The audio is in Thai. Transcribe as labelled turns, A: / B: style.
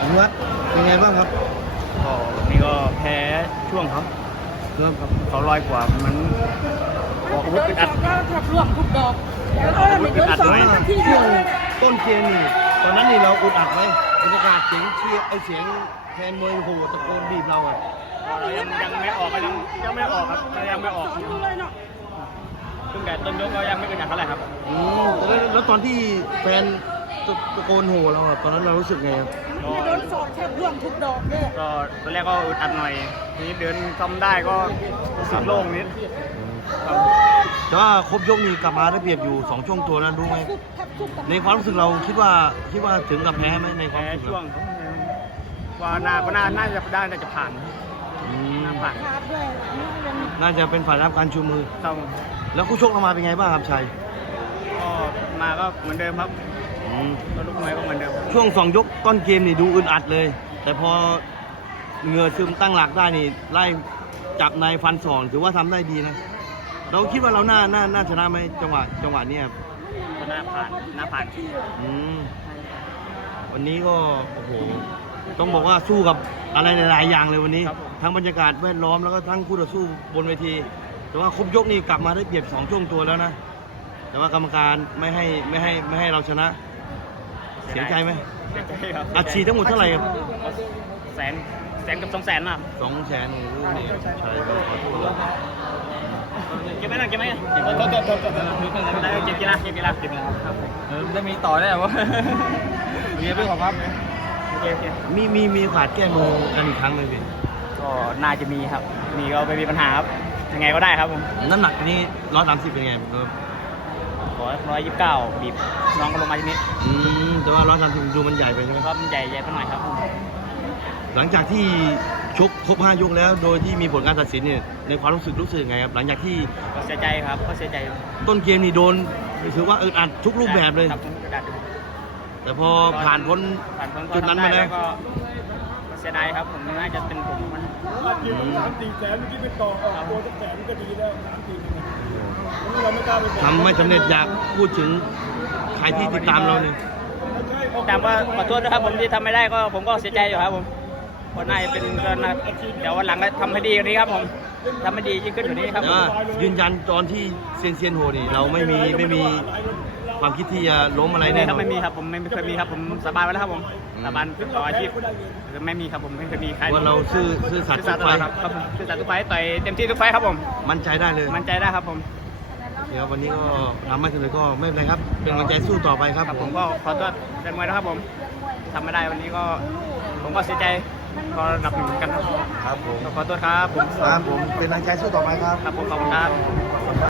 A: อนุวัฒน์เป็นไงบ้างครับ
B: ก็นี่ก็แพ้ช่วงครับ
A: เริ่มครับ
B: เขาลอยกว่ามันออกอาวุธอึดอัด
C: ถ้าร่วงทุกดอกแล้วก็ไม่โดนสองนาทีเดี
A: ช่
C: ยว ว
A: งต้นเกมนี่ตอนนั้นนี่เราอุดอัดไหมบรรยากาศเสียงเชียร์เสียงแฟนมวยโหตะโกนบีบเราอ่ะ
B: เรายังไม่ออกก็ยังไม่ออกครับยังไม่ออก
C: สองอยู่เลยเนาะ
B: ตั้งแต่ต้นยกก็ยังไม่อึดอัดเท่าไหร่ครับ
A: แล้วตอนที่แฟนตะโกนโหเราอะตอนนั้นเรารู้สึกไงครับ
C: ไม่โดนสองแทบร่วงทุกดอกเลย
B: ก็ตอนแรกก็อึดอัดหน่อยทีนี้เดินซ่อมได้ก็รู้สึกโล่งนิดครับ
A: แต่ว่าครบยกนี่กลับมาได้เปรียบอยู่2ช่วงตัวนั้นรู้ไหม
C: แทบทุกดอก
A: ในความรู้สึกเราคิดว่าถึงกับแพ้ไหมในความ
B: แพ้
A: รู้สึก
B: ช่ว
A: เรา
B: งว่าน่าจะได้น่าจะผ่าน
A: อืม
B: น่าผ่าน
C: ขาดด้วยนี่ยัง
A: น่าจะเป็นฝ่ายรับการชูมือ
B: ต้อง
A: แล้วคู่ชกเรามาเป็นไงบ้างครับชัย
B: ก็มาก็เหมือนเดิมครับ
A: อืม
B: ก็ลูกมวยก็เหมือนเดิม
A: ช่วง2 ยกต้นเกมนี่ดูอึดอัดเลย แต่พอเหงื่อซึมตั้งหลักได้นี่ไล่จับในฟันศอกถือว่าทำได้ดีนะ เราคิดว่าเราน่าชนะไหมจังหวะเนี้ยครับ
B: ก็น่าผ่าน
A: อืมวันนี้ก็โอ้โหต้องบอกว่าสู้กับอะไรหลายๆอย่างเลยวันนี้ ทั้งบรรยากาศแวดล้อมแล้วก็ทั้งคู่ต่อสู้บนเวที แต่ว่าครบยกนี่กลับมาได้เปรียบ2 ช่วงตัวแล้วนะ แต่ว่ากรรมการไม่ให้เราชนะ เสียใจไหม
B: เสียใจครับ
A: อัดฉีดทั้งหมดเท่าไหร่ครับ
B: แสนกับ200,000น่ะ
A: 200,000โอ้โหนี่ใช่ครับขอโทษครับ
B: เก็บไหมนะเก็บไหมเก็บกีฬาได้มีต่อได้เหรอมีเรื่องของครับโอเค
A: มีโอกาสแก้มือกันอีกครั้งไหมพี่
B: ก็น่าจะมีครับมีก็ไม่มีปัญหาครับยังไงก็ได้ครับผม
A: น้ำหนักนี้130เป็นไงครับ
B: ขอ129บีบน้องก็ลงมาทีนี้
A: แต่ว่า130ดูมันใหญ่ไปใช่ไหม
B: ครับใหญ่ไปหน่อยครับ
A: หลังจากที่ชกครบ5 ยกแล้ว โดยที่มีผลการตัดสินเนี่ยในความรู้สึกไงครับหลังจากที่
B: ก็เสียใจครับก็เสียใจ
A: ต้นเกมนี่โดนถือว่าอึดอัดทุกรูปแบบเลย
B: ครับ
A: แต่พอผ่านพ้น จุดนั้นมาแล้ว
B: ก็เสียดายครับผมน่าจะเป็นผมมัน
D: 3-4 แสนเมื่อกี้ไปต่อออกตัวสักแสนก็ดีแล้ว3-4วันนี้เราไม่กล้าไป
A: ทำไม่สำเร็จอยากพูดถึงใครที่ติดตามเราเนี่ย
B: แต่ว่าขอโทษนะครับผมที่ทำไม่ได้ก็ผมก็เสียใจอยู่ครับผมวันหน้าจะเป็นก็นะเดี๋ยววันหลังก็ทำให้ดีกว่านี้ครับผมทำให้ดียิ่งขึ้นกว่านี้ครับ
A: แต่ว่ายืนยันตอนที่เซียนโหนี่เราไม่มีความคิดที่จะล้มอะไรแน่นอน
B: ไม่มีครับผมไม่เคยมีครับผมสาบานไว้แล้วครับผมสาบานต่ออาชีพไม่มีครับผมไม่เคยมีใคร
A: ว่าเราซื่อสัตย์ทุกไฟ
B: ครับผมซื่อสัตย์ทุกไฟต่อยเต็มที่ทุกไฟครับผม
A: มั่นใจได้เลย
B: มั่นใจได้ครับผม
A: เดี๋ยววันนี้ก็ทำไม่สำเร็จก็ไม่เป็นไรครับ เป็นกำลังใจสู้ต่อไปครับ
B: ผมก็ขอโทษแฟนมวยนะครับผมทำไม่ได้วันนี้ก็ผมก็เสียใจก็ระดับหนึ่งเหมือนกันครับ
A: ครับผม
B: ขอโทษครับผม
A: เป็นกำลังใจสู้ต่อไปครับ
B: ครับผมขอบคุณครับ